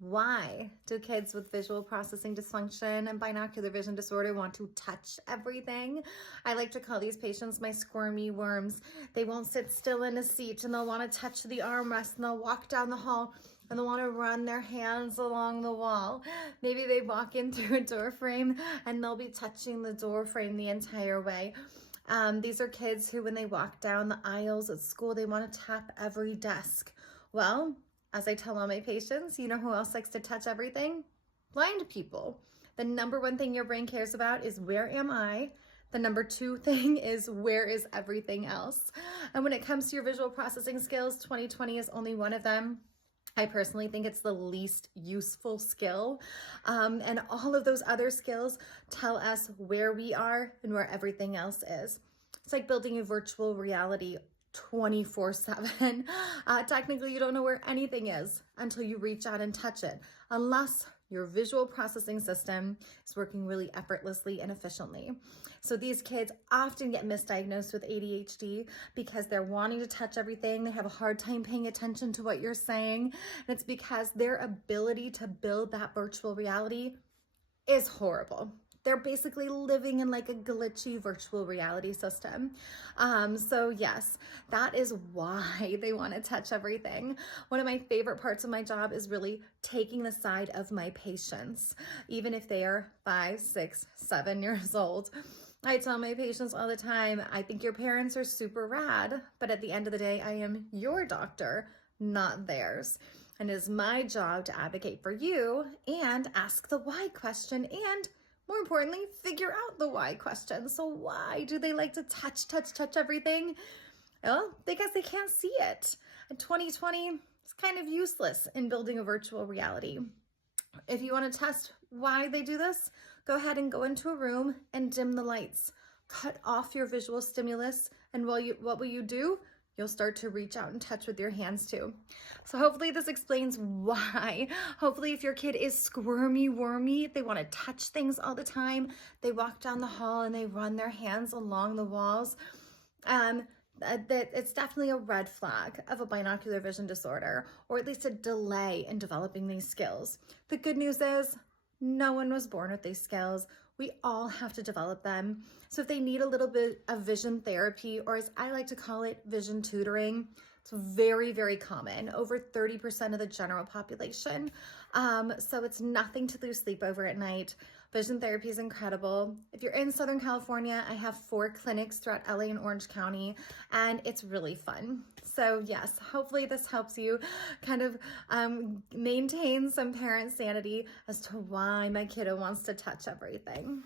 Why do kids with visual processing dysfunction and binocular vision disorder want to touch everything? I like to call these patients my squirmy worms. They won't sit still in a seat and they'll want to touch the armrest and they'll walk down the hall and they'll want to run their hands along the wall. Maybe they walk in through a door frame and they'll be touching the door frame the entire way. These are kids who, when they walk down the aisles at school, they want to tap every desk. Well, as I tell all my patients, you know who else likes to touch everything? Blind people. The number one thing your brain cares about is where am I? The number two thing is where is everything else? And when it comes to your visual processing skills, 20/20 is only one of them. I personally think it's the least useful skill. And all of those other skills tell us where we are and where everything else is. It's like building a virtual reality 24/7. Technically, you don't know where anything is until you reach out and touch it, unless your visual processing system is working really effortlessly and efficiently. So these kids often get misdiagnosed with ADHD because they're wanting to touch everything. They have a hard time paying attention to what you're saying. And it's because their ability to build that virtual reality is horrible. They're basically living in like a glitchy virtual reality system. So yes, that is why they want to touch everything. One of my favorite parts of my job is really taking the side of my patients, even if they are 5, 6, 7 years old. I tell my patients all the time, I think your parents are super rad, but at the end of the day, I am your doctor, not theirs. And it is my job to advocate for you and ask the why question, and more importantly, figure out the why question. So why do they like to touch everything? Well, because they can't see it. And 20/20 is kind of useless in building a virtual reality. If you want to test why they do this, go ahead and go into a room and dim the lights. Cut off your visual stimulus, and what will you do? You'll start to reach out and touch with your hands too. So hopefully this explains why. Hopefully if your kid is squirmy, wormy, they want to touch things all the time, they walk down the hall and they run their hands along the walls, that it's definitely a red flag of a binocular vision disorder, or at least a delay in developing these skills. The good news is no one was born with these skills. We all have to develop them. So if they need a little bit of vision therapy, or as I like to call it, vision tutoring, it's very, very common, over 30% of the general population. So it's nothing to lose sleep over at night. Vision therapy is incredible. If you're in Southern California, I have 4 clinics throughout LA and Orange County, and it's really fun. So yes, hopefully this helps you kind of maintain some parent sanity as to why my kiddo wants to touch everything.